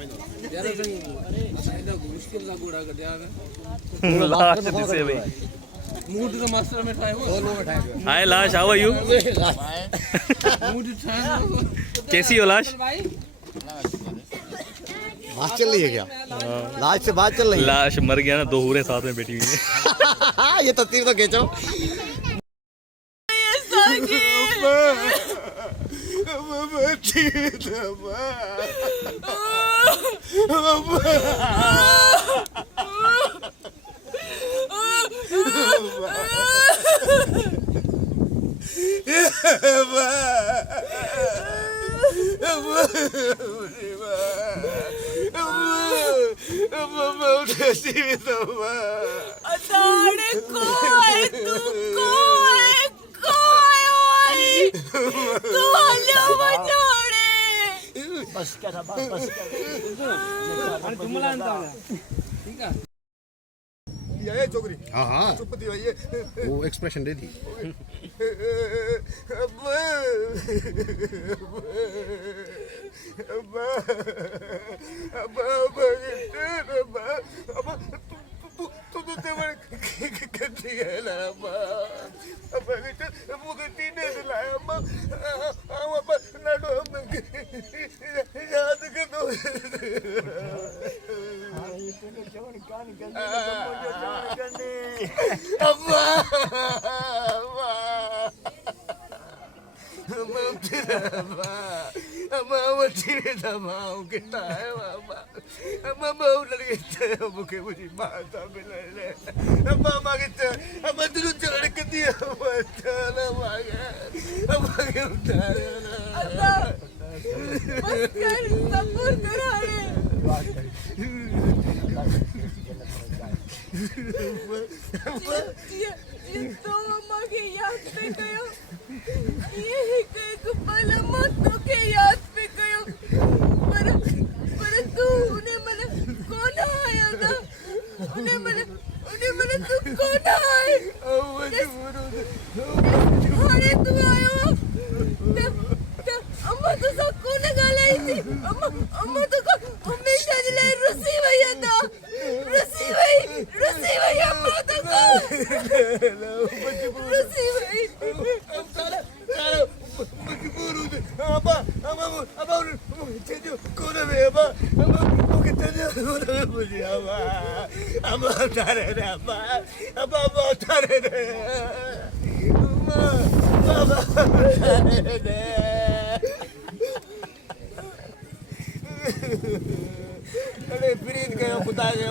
यार असांजा मुश्किल सा घोड़ा कढिया लास्ट दिसे भाई मूड तो मास्टर में ठाए हो हाय लाश हाउ आर यू मूड ठाए कैसी हो लाश बात चल रही है क्या? लाश से बात चल रही है। लाश मर गया ना, दो हूरें साथ में बैठी हुई है। ये तस्वीर तो खींचो। बस क्या था बस ठीक है ये छोकरी हाँ हाँ चुप थी भाई वो एक्सप्रेशन दे दी अरे प्रीत गया खुदा के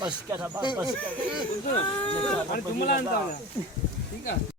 बस क्या था बस तुम्हाला ठीक आहे